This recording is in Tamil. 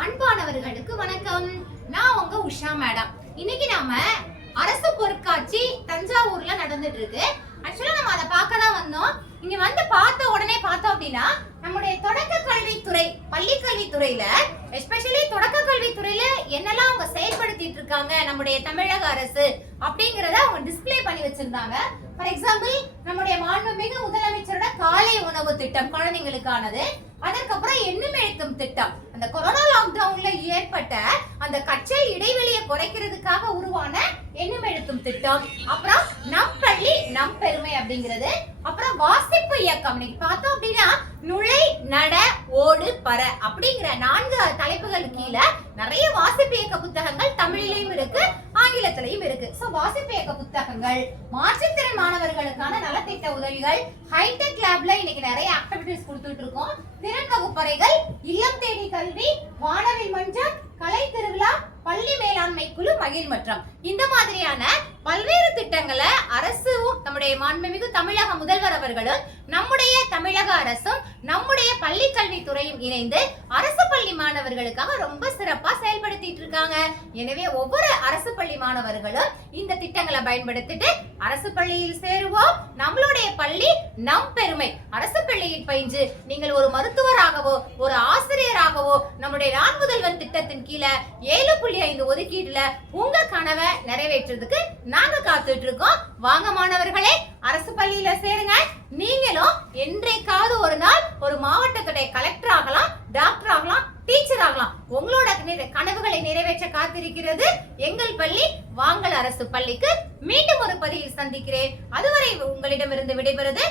அன்பானவர்களுக்கு வணக்கம். நான் உங்க உஷா மேடம். இன்னைக்கு நாம அரசு பொருட்காட்சி தஞ்சாவூர்ல நடந்துட்டு இருக்கு. ஆக்சுவலா நம்ம அதை பார்க்க தான் வந்தோம். இங்க வந்து பார்த்த உடனே பார்த்தோம் அப்படின்னா நம்முடைய தொடக்க கல்வித்துறை, பள்ளி கல்வித்துறையில எஸ்பெஷலி தொடக்க கல்வித்துறையில என்னெல்லாம் அவங்க செயல்படுத்திட்டு இருக்காங்க நம்முடைய தமிழக அரசு அப்படிங்கறத அவங்க டிஸ்ப்ளே பண்ணி வச்சிருந்தாங்க. ஃபார் எக்ஸாம்பிள், நம்முடைய மாண்புமிகு முதலமைச்சரோட காலை உணவு திட்டம் குழந்தைங்களுக்கானது. அதற்கப்புறம் எண்ணும் எழுத்தும் திட்டம், அந்த கொரோனா லாக்டவுன்ல ஏற்பட்ட அந்த கற்றல் இடைவெளியை குறைக்கிறதுக்காக உருவான எண்ணும் எழுத்தும் திட்டம். அப்புறம் நம் பள்ளி நம் பெருமை அப்படிங்கிறது. அப்புறம் வாசிப்பு இயக்கம். இன்னைக்கு பார்த்தோம் அப்படின்னா நுழை, நட, ஓடு, பற அப்படிங்கிற 4 தலைப்புகள் கீழே நிறைய வாசிப்பு இயக்க புத்தகங்கள் தமிழிலையும் இருக்கு, ஆங்கிலத்திலையும் இருக்கு. சோ வாசிப்பு இயக்க புத்தகங்கள், மாற்றுத்திறன் மாணவர்களுக்கான நலத்திட்ட உதவிகள், ஹைடெக் லேப்ல இன்னைக்கு நிறைய ஆக்டிவிட்டிஸ் கொடுத்துட்டு இருக்கோம். திறன் வகுப்பறைகள், இல்லம் தேடி கல்வி, வானவில் மன்றம், கலை திருவிழா, பள்ளி மேலாண்மை குழு, மகிழ்மற்றம், இந்த மாதிரியான பல்வேறு திட்டங்களை அரசும் நம்முடைய மாண்புமிகு தமிழக முதல்வர் அவர்களும் நம்முடைய தமிழக அரசும் நம்முடைய பள்ளி கல்வித்துறையும் இணைந்து அரசு பள்ளி மாணவர்களுக்காக ரொம்ப சிறப்பா செயல்படுத்திட்டு இருக்காங்க. எனவே ஒவ்வொரு அரசு பள்ளி மாணவர்களும் இந்த திட்டங்களை பயன்படுத்திட்டு அரசு பள்ளியில் சேருவோம். நம்மளுடைய பள்ளி நம் பெருமை. அரசு பள்ளியில் பயின்று நீங்கள் ஒரு மருத்துவராகவோ ஒரு ஆசிரியராகவோ நம்முடைய நான் முதல்வன் திட்டத்தின் கீழே 7.5 ஒதுக்கீடுல உங்க கனவை நிறைவேற்றுறதுக்கு நாங்க காத்துட்டு இருக்கோம். வாங்க மாணவர்களே, அரசு பள்ளியில சேருங்க. நீங்களும் என்றைக்காவது ஒரு நாள் ஒரு மாவட்டத்துடைய கலெக்டர் ஆகலாம், டாக்டர் ஆகலாம், டீச்சர் ஆகலாம். உங்களோட கனவுகளை நிறைவேற்ற காத்திருக்கிறது எங்கள் பள்ளி. வாங்கல் அரசு பள்ளிக்கு மீண்டும் ஒரு பதிவில் சந்திக்கிறேன். அதுவரை உங்களிடமிருந்து விடைபெறுவது